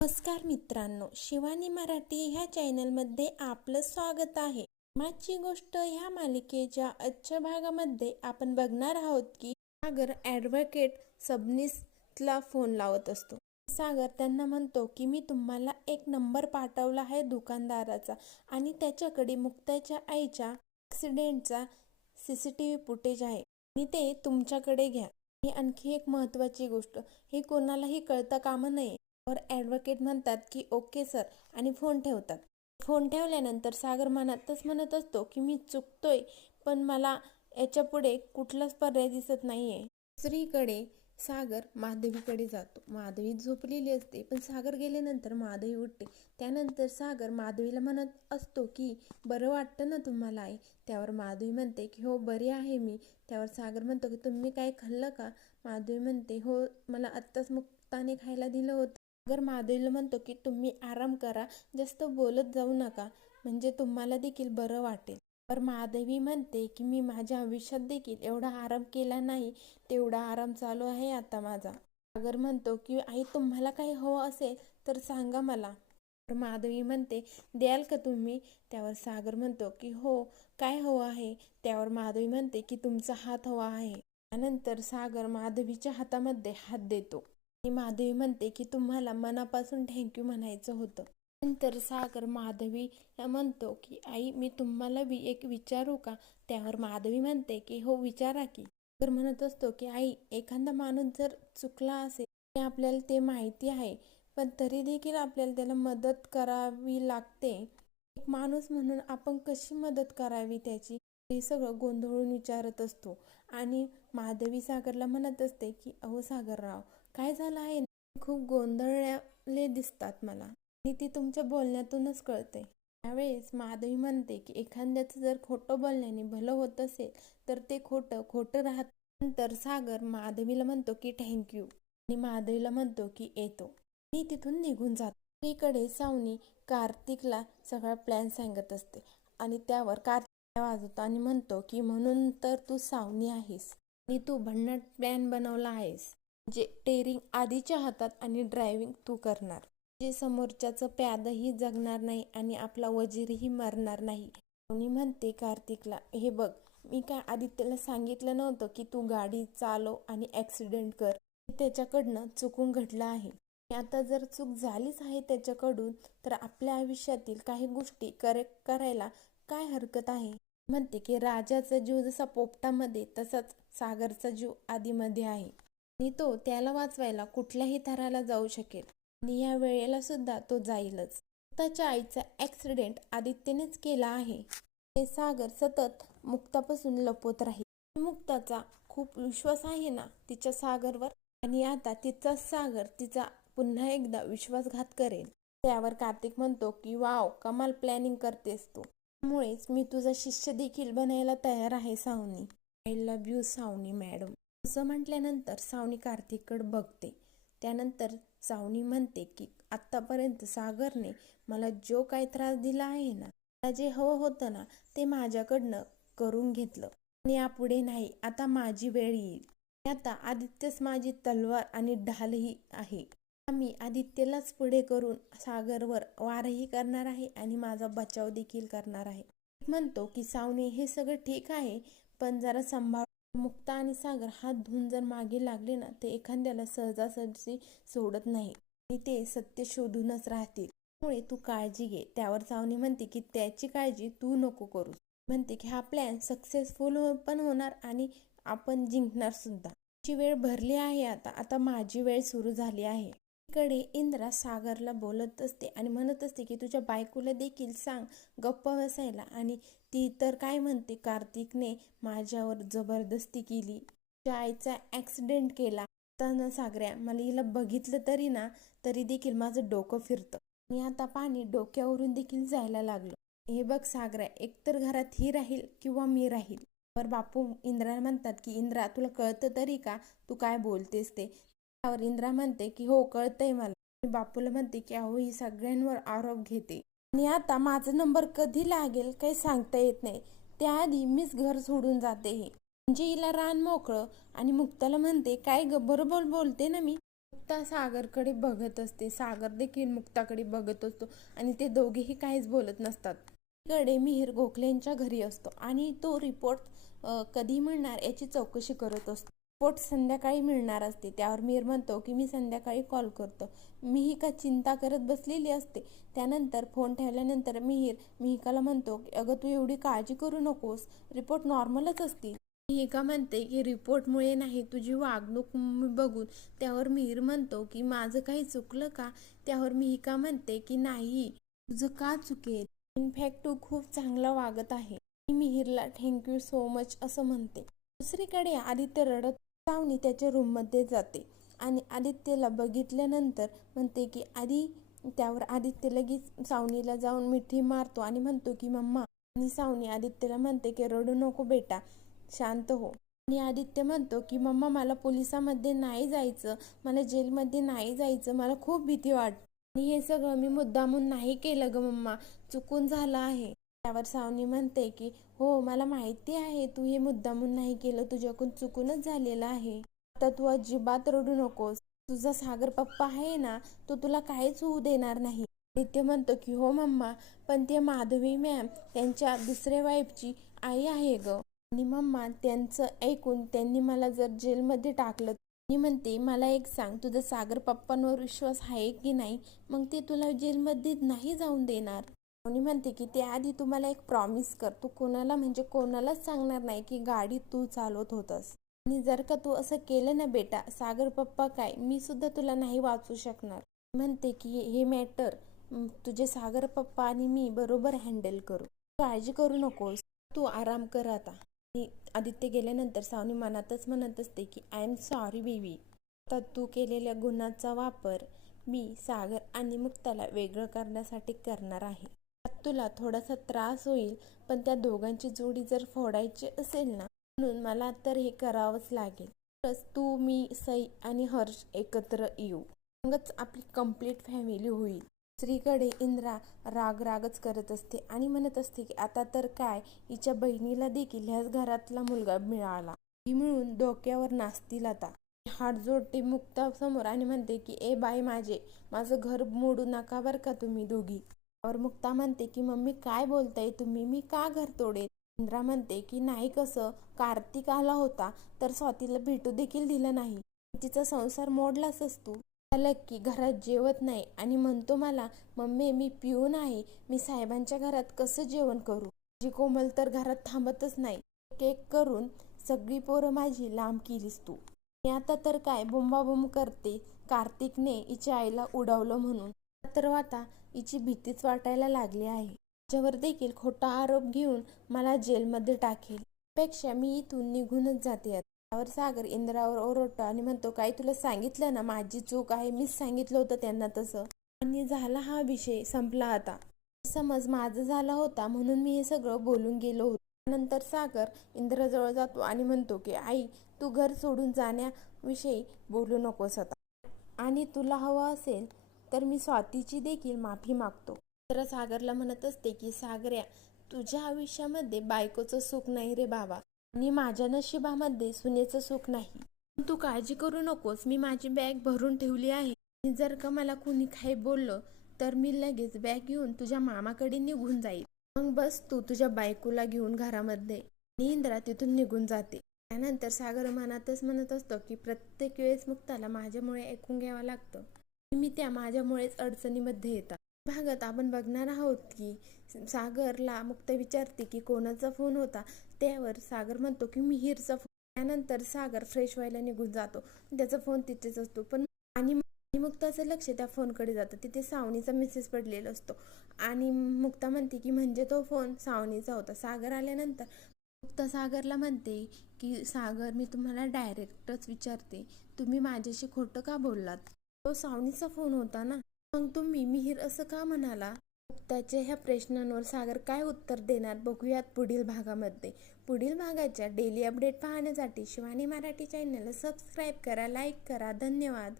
नमस्कार मित्रांनो, शिवानी मराठी ह्या चॅनलमध्ये आपलं स्वागत आहे. माझी गोष्ट ह्या मालिकेच्या आजच्या भागामध्ये आपण बघणार आहोत की सागर ॲडव्होकेट सबनीसला फोन लावत असतो. सागर त्यांना म्हणतो की मी तुम्हाला एक नंबर पाठवला आहे दुकानदाराचा आणि त्याच्याकडे मुक्ताच्या आईच्या ॲक्सिडेंटचा CCTV फुटेज आहे आणि ते तुमच्याकडे घ्या. आणि आणखी एक महत्त्वाची गोष्ट, हे कोणालाही कळता कामा नये. ॲडव्होकेट म्हणतात की ओके सर आणि फोन ठेवतात. फोन ठेवल्यानंतर सागर मनातच म्हणत असतो की मी चुकतोय, पण मला याच्या पुढे कुठलाच पर्याय दिसत नाहीये. दुसरीकडे सागर माधवीकडे जातो. माधवी झोपलेली असते, पण सागर गेल्यानंतर माधवी उठते. त्यानंतर सागर माधवीला म्हणत असतो की बरं वाटतं ना तुम्हाला आई? त्यावर माधवी म्हणते की हो बरी आहे मी. त्यावर सागर म्हणतो की तुम्ही काय खाल्लं का? माधवी म्हणते हो, मला आत्ताच मुक्ताने खायला दिलं होतं. सागर माधवीला म्हणतो की तुम्ही आराम करा, जास्त बोलत जाऊ नका, म्हणजे तुम्हाला देखील बरं वाटेल. तर माधवी म्हणते की मी माझ्या आयुष्यात देखील एवढा आराम केला नाही, तेवढा आराम चालू आहे आता माझा. सागर म्हणतो की आई तुम्हाला काही हवं असेल तर सांगा मला. तर माधवी म्हणते द्याल का तुम्ही? त्यावर सागर म्हणतो की हो, काय हवं आहे? त्यावर माधवी म्हणते की तुमचा हात हवा आहे. त्यानंतर सागर माधवीच्या हातामध्ये हात देतो आणि माधवी म्हणते की तुम्हाला मनापासून थँक्यू म्हणायचं होतं. नंतर सागर माधवीला म्हणतो की आई मी तुम्हाला एक विचारू का? त्यावर माधवी म्हणते की हो विचारा की. सागर म्हणत असतो की आई एखादा माणूस जर चुकला असेल आणि आपल्याला ते माहिती आहे, पण तरी देखील आपल्याला त्याला मदत करावी लागते. एक माणूस म्हणून आपण कशी मदत करावी त्याची, हे सगळं गोंधळून विचारत असतो. आणि माधवी सागरला म्हणत असते की अहो सागरराव, काय झालं आहे? खूप गोंधळले दिसतात मला आणि ती तुमच्या बोलण्यातूनच कळते. त्यावेळेस माधवी म्हणते की एखाद्याचं जर खोटं बोलण्याने भलं होत असेल तर ते खोटं खोटं राहत. नंतर सागर माधवीला म्हणतो की थँक्यू आणि माधवीला म्हणतो की येतो आणि तिथून निघून जातो. इकडे सावनी कार्तिकला सगळा प्लॅन सांगत असते आणि त्यावर कार्तिक वाजवतो आणि म्हणतो की म्हणून तर तू सावनी आहेस आणि तू भन्नाट प्लॅन बनवला आहेस. जे टेरिंग आधीच्या हातात आणि ड्रायव्हिंग तू करणार, जे समोरच्याचं प्यादही जगणार नाही आणि आपला वजीरही मरणार नाही. सावनी म्हणते कार्तिकला हे बघ, मी काय आदित्यला सांगितलं नव्हतं की तू गाडी चालव आणि ॲक्सिडेंट कर? त्याच्याकडनं चुकून घडलं आहे. आता जर चूक झालीच आहे त्याच्याकडून, तर आपल्या आयुष्यातील काही गोष्टी करेक्ट करायला काय हरकत आहे? म्हणते की राजाचा जीव जसा पोपटामध्ये तसाच सागरचा जीव आधीमध्ये आहे आणि तो त्याला वाचवायला कुठल्याही थराला जाऊ शकेल आणि या वेळेला सुद्धा तो जाईलच. मुक्ताच्या आईचा ॲक्सिडेंट आदित्यनेच केला आहे हे सागर सतत मुक्तापासून लपवत राहील. मुक्ताचा खूप विश्वास आहे ना तिच्या सागरवर, आणि आता तिचाच सागर तिचा पुन्हा एकदा विश्वासघात करेल. त्यावर कार्तिक म्हणतो की वाव, कमाल प्लॅनिंग करतेस तू, त्यामुळेच मी तुझा शिष्य देखील बनायला तयार आहे Savani. I love you Savani madam. असं म्हटल्यानंतर सावनी कार्तिककडे बघते. त्यानंतर सावनी म्हणते की आत्तापर्यंत सागरने मला जो काही त्रास दिला आहे ना, मला जे हवं होतं ना ते माझ्याकडनं करून घेतलं आणि यापुढे नाही, आता माझी वेळ येईल. आता आदित्यच माझी तलवार आणि ढालही आहे. मी आदित्यलाच पुढे करून सागरवर वारही करणार आहे आणि माझा बचाव देखील करणार आहे. म्हणतो की सावनी हे सगळं ठीक आहे, पण जरा सांभाळ. मुक्ता आणि सागर हात धुवून जर मागे लागले ना, ते एखाद्याला सहजासहजी सोडत नाही आणि ते सत्य शोधूनच राहतील. त्यामुळे तू काळजी घे. त्यावर सावनी म्हणते की त्याची काळजी तू नको करू. म्हणते की हा प्लॅन सक्सेसफुल पण होणार आणि आपण जिंकणार सुद्धा. ची वेळ भरली आहे आता माझी वेळ सुरू झाली आहे. इकडे इंद्रा सागरला बोलत असते आणि म्हणत असते की तुझ्या बायकोला देखील सांग गप्प बसायला. आणि ती तर काय म्हणते, कार्तिकने माझ्यावर जबरदस्ती केली, तुझ्या आईचा ॲक्सिडेंट केला. आता सागऱ्या, मला हिला बघितलं तरी ना, तरी देखील माझं डोकं फिरतं आणि आता पाणी डोक्यावरून देखील जायला लागलं. हे बघ सागऱ्या, एकतर घरात ही राहील किंवा मी राहील. तर बापू इंद्रा म्हणतात की इंद्रा, तुला कळतं तरी का तू काय बोलतेस ते? त्यावर इंद्रा म्हणते की हो कळतंय मला. मी बापूला म्हणते की अहो ही सगळ्यांवर आरोप घेते आणि आता माझा नंबर कधी लागेल काही सांगता येत नाही. त्याआधी मीच घर सोडून जाते. हे म्हणजे हिला रान मोकळं. आणि मुक्ताला म्हणते काय बरोबर बोलते ना मी. मुक्ता सागरकडे बघत असते, सागर देखील मुक्ताकडे बघत असतो आणि ते दोघेही काहीच बोलत नसतात. कडे मिहीर गोखलेंच्या घरी असतो आणि तो रिपोर्ट कधी मिळणार याची चौकशी करत असतो. रिपोर्ट संध्याकाळी मिळणार असते. त्यावर मिहीर म्हणतो की मी संध्याकाळी कॉल करतो. मिहिका चिंता करत बसलेली असते. त्यानंतर फोन ठेवल्यानंतर मिहीर मिहिकाला म्हणतो की अगं तू एवढी काळजी करू नकोस, रिपोर्ट नॉर्मलच असतील. मिहिका म्हणते की रिपोर्टमुळे नाही, तुझी वागणूक बघून. त्यावर मिहीर म्हणतो की माझं काही चुकलं का? त्यावर मिहिका म्हणते की नाही, तुझं का चुकेल, इनफॅक्ट तू खूप चांगलं वागत आहे. मी मिहीरला थँक्यू सो मच असं म्हणते. दुसरीकडे आदित्य रडत सावनी त्याच्या रूममध्ये जाते आणि आदित्यला बघितल्यानंतर म्हणते की आधी. त्यावर आदित्य लगेच सावनीला जाऊन मिठी मारतो आणि म्हणतो की मम्मा. आणि सावनी आदित्यला म्हणते की रडू नको बेटा, शांत हो. आणि आदित्य म्हणतो की मम्मा मला पोलिसांमध्ये नाही जायचं, मला जेलमध्ये नाही जायचं, मला खूप भीती वाटते आणि हे सगळं मी मुद्दामून नाही केलं ग मम्मा, चुकून झालं आहे. त्यावर सावनी म्हणते की हो मला माहिती आहे तू हे मुद्दामून नाही केलं, तुझ्याकडून चुकूनच झालेलं आहे. आता तू अजिबात रडू नकोस, तुझा सागर पप्पा आहे ना, तो तुला काहीच होऊ देणार नाही. आदित्य म्हणतो की हो मम्मा, पण ते माधवी मॅम त्यांच्या दुसऱ्या वाईफची आई आहे ग. आणि मम्मा त्यांचं ऐकून त्यांनी मला जर जेलमध्ये टाकलं. मी म्हणते मला एक सांग, तुझा सागर पप्पांवर विश्वास आहे की नाही, मग ते तुला जेलमध्ये नाही जाऊन देणार. आणि म्हणते की त्याआधी तू मला एक प्रॉमिस कर, तू कोणाला म्हणजे कोणालाच सांगणार नाही की गाडी तू चालवत होतास. आणि जर का तू असं केलं ना बेटा, सागर पप्पा काय मी सुद्धा तुला नाही वाचू शकणार. म्हणते की हे मॅटर तुझे सागर पप्पा आणि मी बरोबर हँडल करू, काळजी करू नकोस, तू आराम कर आता. आणि आदित्य गेल्यानंतर सावनी मनातच म्हणत असते की आय एम सॉरी बेबी, आता तू केलेल्या गुन्ह्याचा वापर मी सागर आणि मुक्ताला वेगळं करण्यासाठी करणार आहे. त्यात तुला थोडासा त्रास होईल, पण त्या दोघांची जोडी जर फोडायची असेल ना, म्हणून मला तर हे करावंच लागेल. तरच तू, मी, सई आणि हर्ष एकत्र येऊ, मगच आपली कंप्लीट फॅमिली होईल. दुसरीकडे इंद्रा रागच करत असते आणि म्हणत असते की आता तर काय, हिच्या बहिणीला देखील ह्याच घरातला मुलगा मिळाला, ही मिळून डोक्यावर नाचतील आता. हात जोडते मुक्ता समोर आणि म्हणते की ए बाई माझं घर मोडू नका बरं का तुम्ही दोघी. और मुक्ता म्हणते की मम्मी काय बोलताय तुम्ही, मी का घर तोडेल. इंद्रा म्हणते की नाही, कसं कार्तिक आला होता तर स्वातीला भेटू देखील दिलं नाही, तिचा संसार मोडलाच असतो. झालं की घरात जेवत नाही आणि म्हणतो मला मम्मी मी पिऊन आहे, मी साहेबांच्या घरात कसं जेवण करू. माझी कोमल तर घरात थांबतच नाही, एक करून सगळी पोरं माझी लांब केलीस तू. मी आता तर काय बोंबाबोंब करते, कार्तिकने हिच्या आईला उडवलं म्हणून. तर आता हिची भीतीच वाटायला लागली आहे, त्याच्यावर देखील खोटा आरोप घेऊन मला जेलमध्ये टाकेल, पेक्षा मी इथून निघूनच जाते. त्यावर सागर इंद्रावर ओरडतो आणि म्हणतो काही तुला सांगितलं ना, माझी चूक आहे, मीच सांगितलं होतं त्यांना तसं. आणि झाला हा विषय संपला आता, समज माझं झाला होता म्हणून मी हे सगळं बोलून गेलो होतो. त्यानंतर सागर इंद्राजवळ जातो आणि म्हणतो की आई तू घर सोडून जाण्याविषयी बोलू नकोस आता, आणि तुला हवं असेल तर मी स्वातीची देखील माफी मागतो. तर सागरला म्हणत असते की सागऱ्या, तुझ्या आयुष्यामध्ये बायकोचं सुख नाही रे बाबा, आणि माझ्या नशिबामध्ये सुनेचं सुख नाही. तू काळजी करू नकोस, मी माझी बॅग भरून ठेवली आहे आणि जर का मला कुणी काही बोललं तर मी लगेच बॅग घेऊन तुझ्या मामाकडे निघून जाईल, मग बस तू तुझ्या बायकोला घेऊन घरामध्ये. आणि इंद्रा तिथून निघून जाते. त्यानंतर सागर मनातच म्हणत असतो की प्रत्येक वेळेस मुक्ताला माझ्यामुळे ऐकून घ्यावं लागतं, मी त्या माझ्यामुळेच अडचणीमध्ये येतात. भागात आपण बघणार आहोत की सागरला मुक्ता विचारते की कोणाचा फोन होता. त्यावर सागर म्हणतो की मिहीरचा फोन. त्यानंतर सागर फ्रेश व्हायला निघून जातो, त्याचा फोन तिथेच असतो. पण आणि मुक्ताचं लक्ष त्या फोनकडे जातं, तिथे सावनीचा मेसेज पडलेला असतो आणि मुक्ता म्हणते की म्हणजे तो फोन सावनीचा होता. सागर आल्यानंतर मुक्ता सागरला म्हणते की सागर, मी तुम्हाला डायरेक्टच विचारते, तुम्ही माझ्याशी खोटं का बोललात, तो सावनीचा फोन होता ना, मग तुम्ही मिहीर असं का म्हणाला. मुक्ताच्या ह्या प्रश्नांवर सागर काय उत्तर देणार बघूयात पुढील भागामध्ये. पुढील भागाच्या डेली अपडेट पाहण्यासाठी शिवानी मराठी चॅनलला सबस्क्राईब करा, लाईक करा. धन्यवाद.